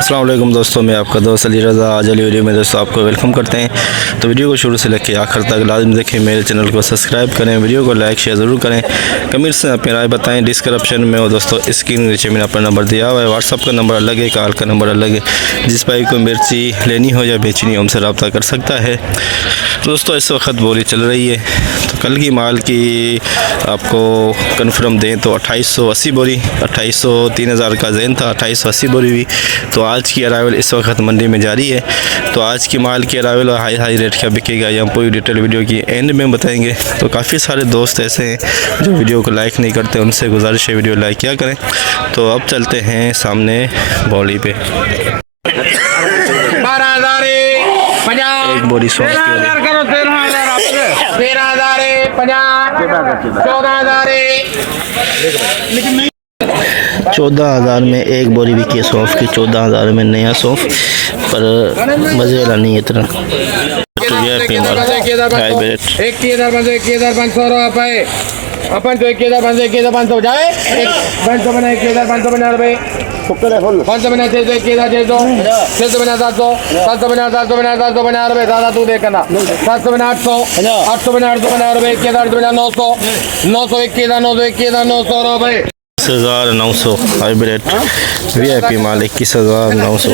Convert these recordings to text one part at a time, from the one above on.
अस्सलाम वालेकुम दोस्तों, मैं आपका दोस्त अली रज़ा। आज वाली वीडियो में दोस्तों आपको वेलकम करते हैं। तो वीडियो को शुरू से लेकर आखिर तक लाजम देखें, मेरे चैनल को सब्सक्राइब करें, वीडियो को लाइक शेयर ज़रूर करें, कमेंट्स में अपनी राय बताएं। डिस्क्रिप्शन में वो दोस्तों स्क्रीन नीचे मैंने अपना नंबर दिया हुआ है। व्हाट्सअप का नंबर अलग है, कॉल का नंबर अलग है। जिस भाई को मिर्ची लेनी हो या बेचनी हो हमसे रब्ता कर सकता है। तो दोस्तों इस वक्त बोली चल रही है, तो कल की माल की आपको कन्फर्म दें तो 2880 बोरी, 2800 3000 का जैन था, 2880 बोरी हुई। तो आज की अरावल इस वक्त मंडी में जारी है। तो आज की माल की अरावल हाई रेट क्या बिकेगा ये हम पूरी डिटेल वीडियो की एंड में बताएंगे। तो काफ़ी सारे दोस्त ऐसे हैं जो वीडियो को लाइक नहीं करते, उनसे गुजारिश है वीडियो लाइक किया करें। तो अब चलते हैं सामने बॉली पे। एक बोरी 100 14,000 में एक बोरी बिकी है सौंफ की। 14,000 में नया सौंफ, पर मजे वाला नहीं इतना। एक 1,500 रुपये अपन तो 1,500 जाए 500 बना 1,500 रुपये 500 बना 600 600 बना 700 700 बना 700 बना 700 बना रुपये दादा तू देखना 700 बना 800 800 बना 800 बना रुपये 1,800 बना 900 900 1,900 रुपये 21,900 हाइब्रिड VIP माल 21,900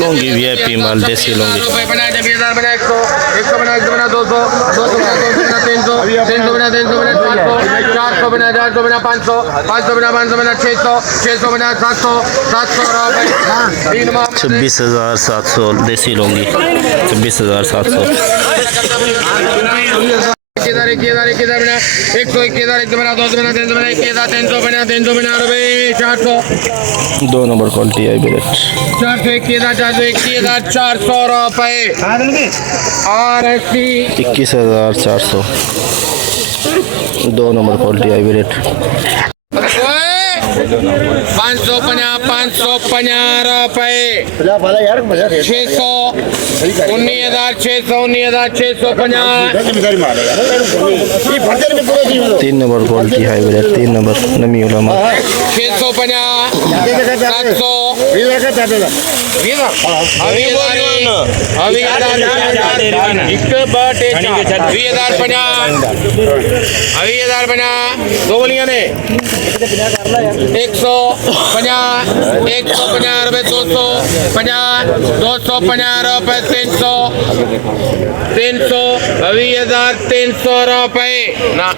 लूँगी। VIP माल देसी लूँगी। बना 20,000 बना 100 100 बना 100 बना 200 200 बना 200 बना 300 300 बना 300 बना 400 400 बना 400 बना 500 500 बना 500 बना 600 600 बना 700 700 रुपये 26,700 देसी लूँगी। 26,700 1,000 बना 100 1,000 बना 200 बना 300 बना 1,300 बना 300 बना रुपये 400 2 नंबर क्वालिटी हाइब्रिड 400 1,400 रुपये और 21,400 2 नंबर क्वालिटी हाइब्रिड 550 रुपये 600 19,650 3 नंबर क्वालिटी हाइब्रिड 3 नंबर नमी उलमा 650 700 दो बोलियां ने 150 रुपये 250 250 रुपये 300 20,300 रुपये ना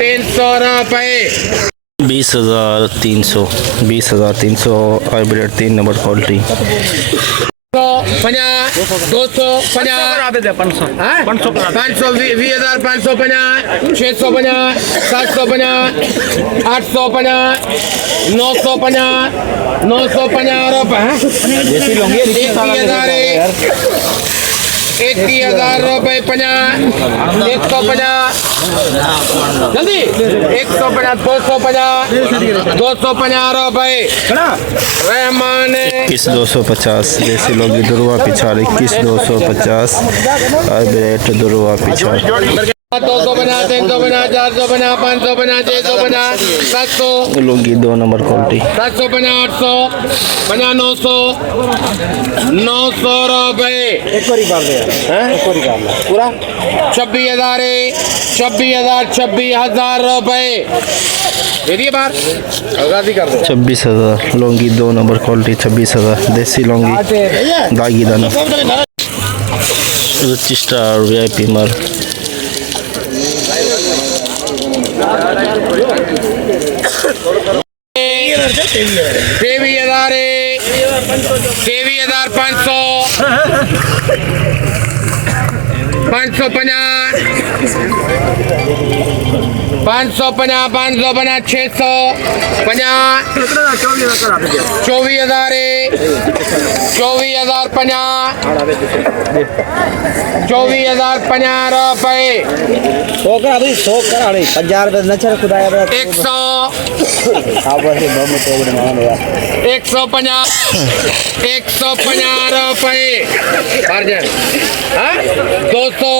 300 रुपये 20,300 हाइब्रिड 3 नंबर क्वालिटी 250 250 500 20,550 650 750 850 950 रुपये 1,000 रुपये 50 150 जल्दी 150 250 रुपये रहमान 21,250 देसी लोगी दुर्वा पिछाड़ 21,250 हाइब्रिड दुर्वा पिछाड़ 200 बना 300 बना 400 बना 500 बना 600 बना 700 लोगी 2 नंबर क्वालिटी 700 बना 800 बना 900 रुपये पूरा 26,000 रुपये मेरी बार 26,000 लौंगी 2 नंबर क्वालिटी 26,000 देसी लौंगी दागी दाना स्टार VIP माल 500 बना 600 50 24,000 रुपये 150 रुपये 200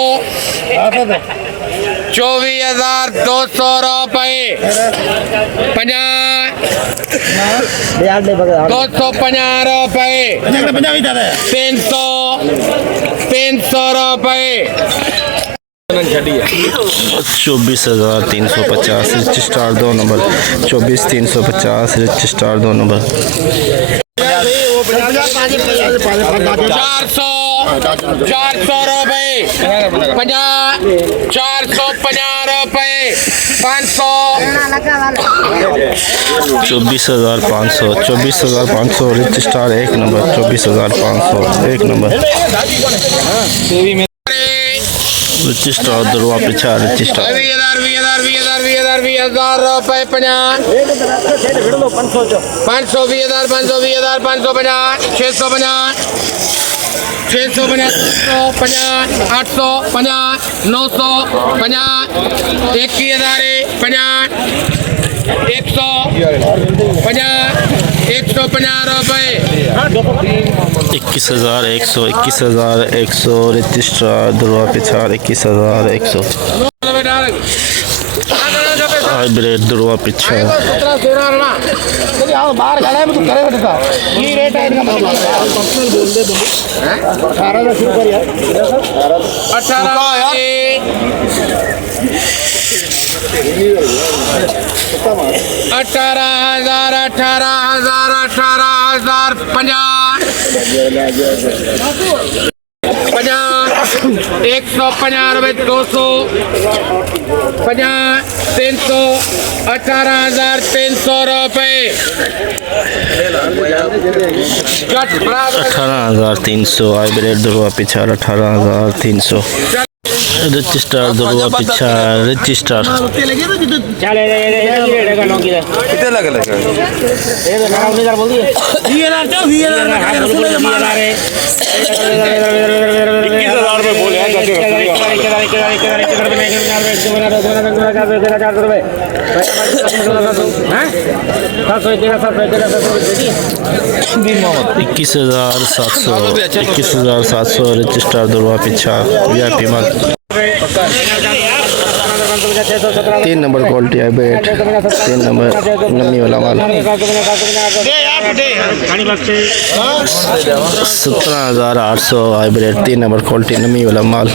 24,200 रुपये 50 250 रुपए 300 रुपए 24,350 rich star 2 number 24,350 rich star 2 number 400 रुपए 450 रुपए 500 24,500 rich star 1 number 24,500 1 number rich star दुर्वा पिछा रिच स्टार 20,000 रुपए 50 500 20,000 550 650 650 850 950 21,000 50 150 रुपए 21,100 रिच स्टार दुर्वा पिछा 21,100 हाइब्रिड दुर्वा पिछा बाहर खड़ा है तू करे बेटा ये रेट है इनका मतलब 18 से शुरू कर यार 150 रुपए 200 50 300 18,300 रुपए 18,300 हाइब्रिड दुर्वा पिछा 18,300 रिच स्टार दुर्वा पिछा रिच स्टार कितने लगे इक्कीस हजार सात सौ रिच स्टार दुर्वा पिछा वीआईपी माल 3 नंबर क्वालिटी है बेट 3 नंबर नमी वाला माल 17,800 हाइब्रिड 3 नंबर क्वालिटी नमी वाला माल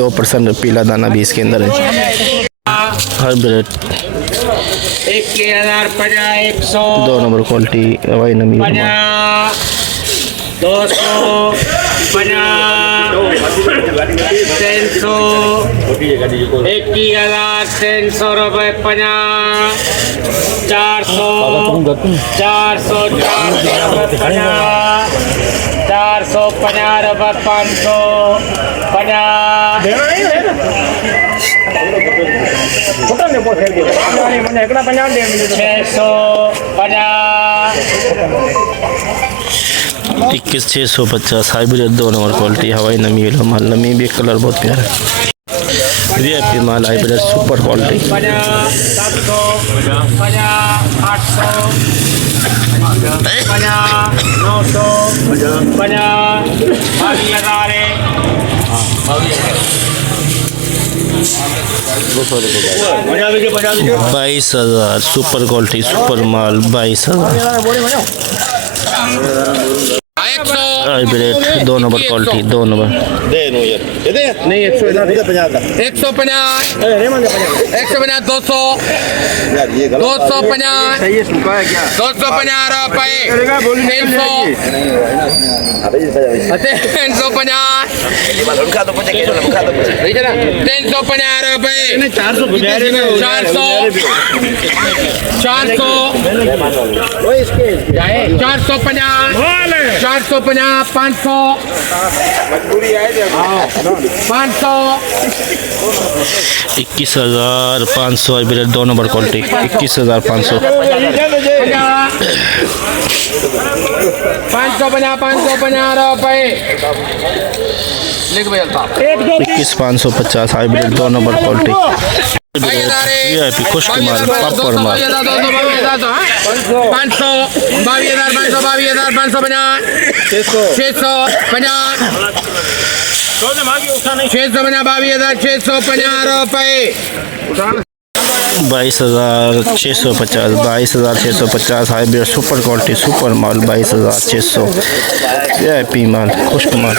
2% पीला दाना भी इसके अंदर है हाइब्रिड 2 नंबर क्वालिटी हवाई नमी वाला माल 200 21,300 रुपए 400 450 रुपए 500 21,650 हाइब्रिड 2 नंबर क्वालिटी हवाई नमी वाला माल नमी भी कलर बहुत प्यारा है वीआईपी माल hybrid super quality 22,000 super quality super माल 22,000 हाइब्रिड 2 नंबर क्वालिटी 2 नंबर नहीं 150 250 रुपए 450 500 21,500 हाइब्रिड 2 नंबर क्वालिटी 21,500 550 रुपए लिख भैया 21,550 हाइब्रिड 2 नंबर क्वालिटी वीआईपी खुश्क माल पापड़ माल 500 22,550 650 रुपए 22,650 22,650 हाईब्रिड सुपर क्वालिटी सुपर माल 22,600 VIP माल खुश्क माल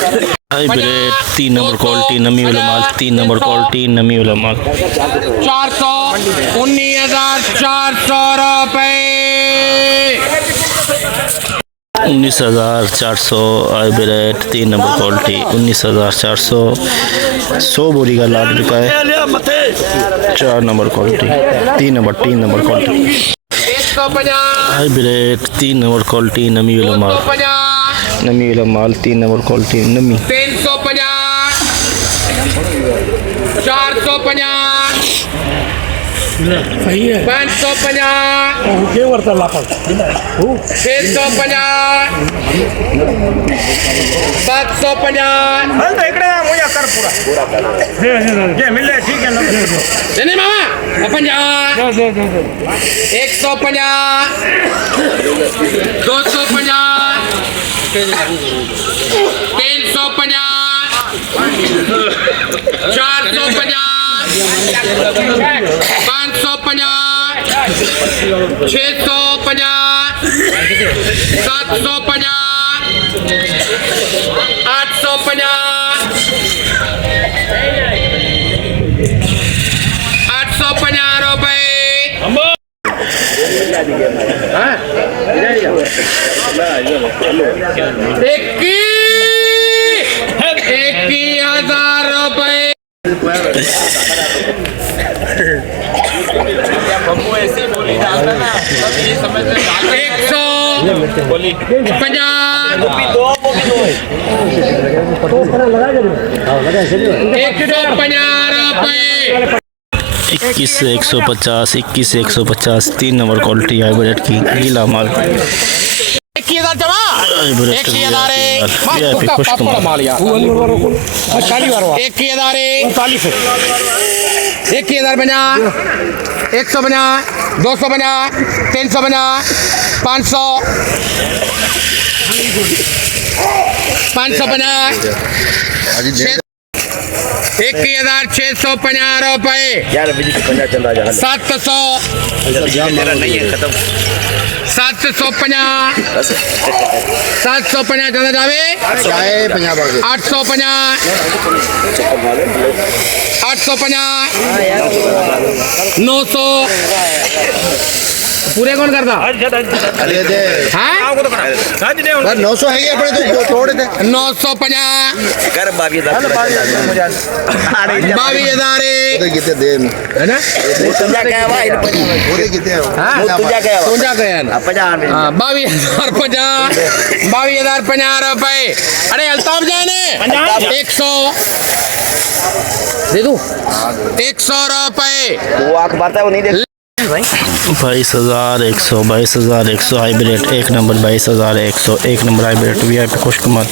हाईब्रिड 3 नंबर क्वालिटी नमी वाला माल 3 नंबर क्वालिटी नमी वाला माल 419,400 रुपए 19,400 हाईब्रिड 3 नंबर क्वालिटी 19,400 100 बोरी का लाट बिका है 4 number quality 3 number quality 150 hybrid 3 number quality नमी वाला माल 3 नंबर क्वालिटी नमी 350 450 सही है 550 के वरता लापा 650 750 हल तो इकडे मुझे कर पूरा दे जे मिले ठीक है ना नहीं मामा 50 दे 150 250 350 450 550 650 750 850 850 रुपए इक्की 21,000 रुपए 21 से 150 3 नंबर क्वालिटी हाइब्रिड की गीला माल हाइब्रिड VIP खुश्क माल 1,050 150 250 350 500 550 1,650 रुपए 700 750 750 चला जावे 850 900 पूरे कौन करता हाँ 900 है अपने तो छोड़ दे 950 कर 22,000 कितने दे है ना तुझा क्या हुआ पूरे कितने तुझा क्या हुआ तुझा गया ना 50 हाँ 22,050 रुपए अरे अल्ताफ जाने 100 दे दूं 100 रुपए वो आंख मारता है वो नहीं देख 22,100 hybrid 1 number 22,100 1 number hybrid VIP खुश्क माल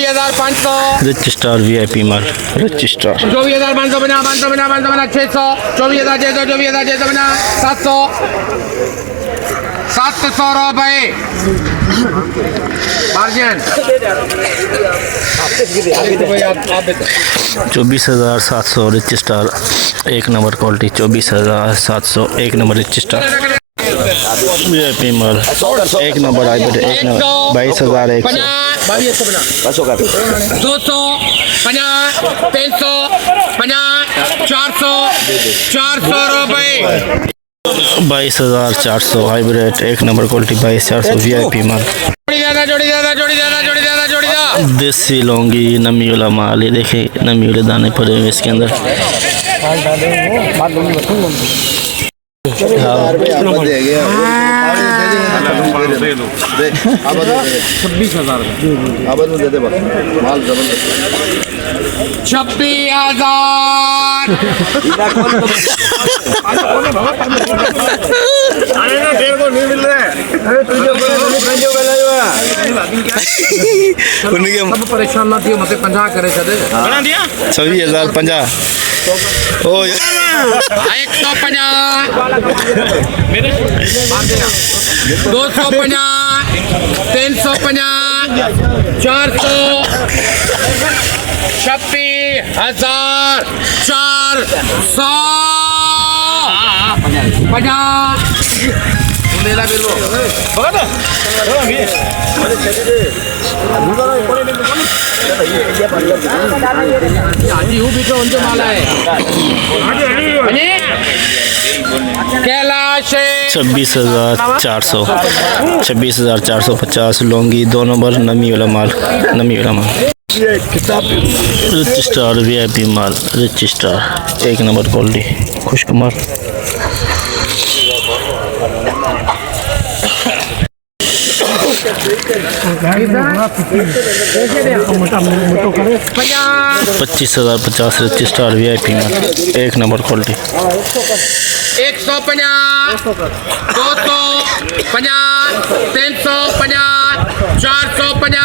24,500 रिच स्टार VIP माल रिच स्टार 24,550 600 24,600 700 700 रुपए margin 24,700 rich star 1 number quality 24,700 1 number rich star VIP माल 1 नंबर हाइब्रिड 1 नंबर 22,100 बस होगा 200 50 300 50 400 रुपए 22,400 हाइब्रिड 1 नंबर क्वालिटी 22,400 VIP माल जोड़ी दादा देसी लौंगी नमी वाला माल ये देखे नमी वाले दाने पड़े हुए इसके अंदर माल जबरदस्त 26,000 नहीं मिल रहा है सब परेशान ना थियो मते 50 करे छदे 26,050 ओ 150 250 350 400 26,400 ले ला फिर वो आजी हूँ भी तो उनसे माला है कैलाश 26,450 लौंगी 2 नंबर नमी वाला माल रिच स्टार VIP माल रिच स्टार 1 नंबर क्वालिटी खुश्क माल मोटो 25,050 रिच स्टार VIP माल 1 नंबर क्वालिटी 150 250 350 450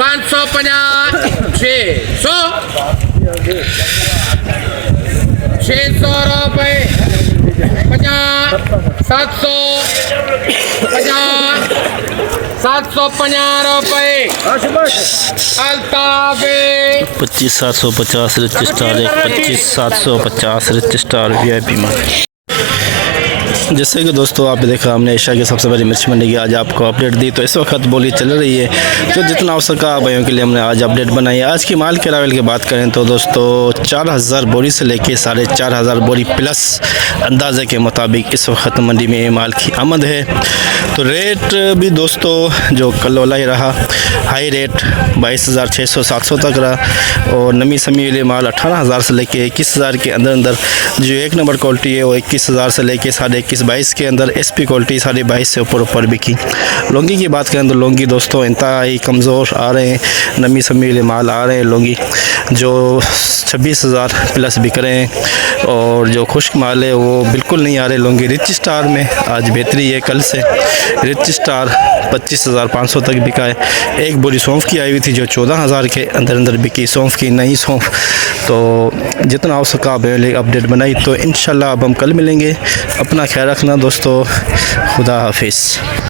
550 600 रुपए 50 750 750 रुपए अल्ताफे 25,750 rich star 25,750 rich star VIP माल। जैसे कि दोस्तों आपने देखा हमने एशिया की सबसे बड़ी मिर्च मंडी की आज आपको अपडेट दी। तो इस वक्त बोली चल रही है तो जितना हो सका भाइयों के लिए हमने आज अपडेट बनाई है। आज की माल के रावल की बात करें तो दोस्तों 4,000 बोरी से लेके 4,500 बोरी प्लस अंदाजे के मुताबिक इस वक्त मंडी में माल की आमद है। तो रेट भी दोस्तों जो कल वाला ही रहा हाई रेट 22,600-700 तक रहा और नमी समी वाले माल 18,000 से लेके 21,000 के अंदर जो 1 नंबर क्वालिटी है वो 21,000 से लेके 21,500 के अंदर SP क्वालिटी 22,500 से ऊपर बिकी। लौंगी की बात करें तो लौंगी दोस्तों इंतहाई कमज़ोर आ रहे हैं, नमी समी वाले माल आ रहे हैं लौंगी जो 26,000 प्लस बिक रहे हैं और जो खुश्क माल है वो बिल्कुल नहीं आ रहे लौंगी। रिच स्टार में आज बेहतरी है कल से, रिच स्टार 25,500 तक बिका है। एक बोरी सौंफ की आई हुई थी जो 14,000 के अंदर बिकी, सौंफ की नई सौंफ। तो जितना हो सका अपडेट बनाई तो इंशाल्लाह अब हम कल मिलेंगे। अपना ख्याल रखना दोस्तों, खुदा हाफिज़।